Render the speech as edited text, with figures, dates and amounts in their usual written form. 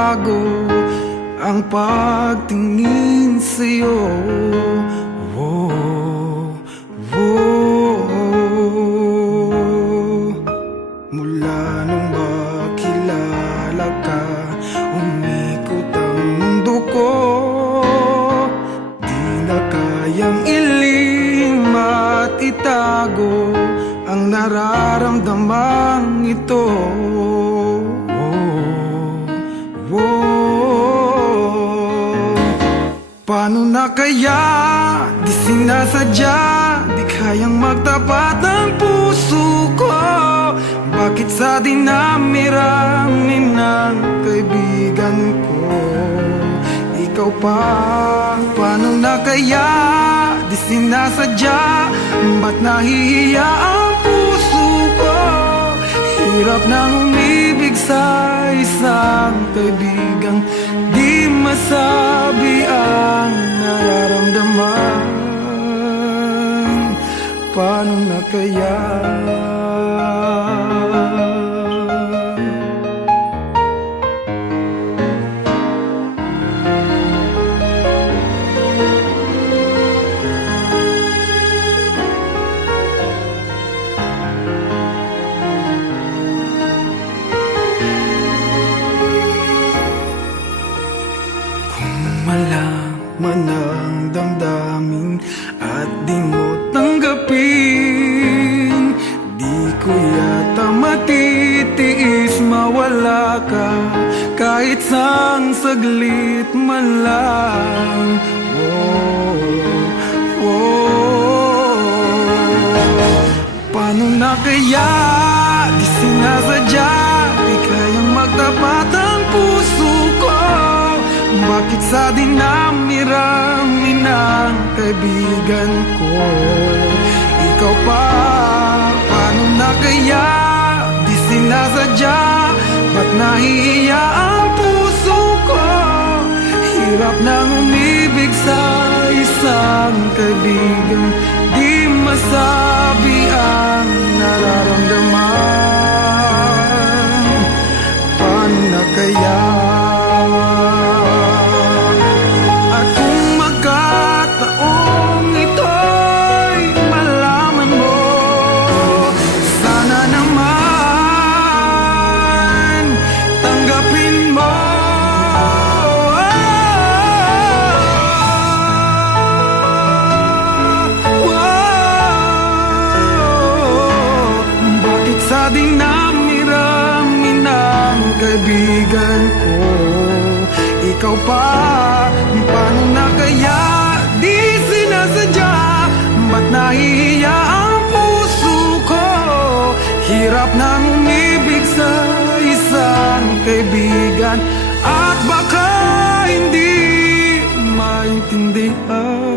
bago ang pagtingin sa'yo. Oh, oh. Mula nung makilala ka, umikot ang mundo ko. Di na kayang ilim at itago ang nararamdaman ito. Paano na kaya? Di sinasadya, di kayang magtapat ang puso ko. Bakit sa dinami-rami ng kaibigan ko, ikaw pa? Paano na kaya? Di sinasadya, ba't nahihiya ang puso ko? Hirap nang umibig sa isang kaibigang di masabi ang nararamdaman. Paano na kaya? Malaman ang damdamin at di mo tanggapin, di ko yata matitiis mawala ka kahit sang saglit man lang. Oh, oh. Paano na kaya? Di sinasadya, di kayang magtapat ang puso ko. Bakit sa dinami-rami ng kaibigan ko, ikaw pa? Paano na kaya? Di sinasadya, ba't nahihiya ang puso ko? Hirap nang umibig sa isang kaibigan di masabi ang nararamdaman. Paano na kaya? Sa dinami-rami ng kaibigan ko, ikaw pa? Paano na kaya? Di sinasadya, ba't nahihiya ang puso ko? Hirap nang umibig sa isang kaibigan at baka hindi maintindihan.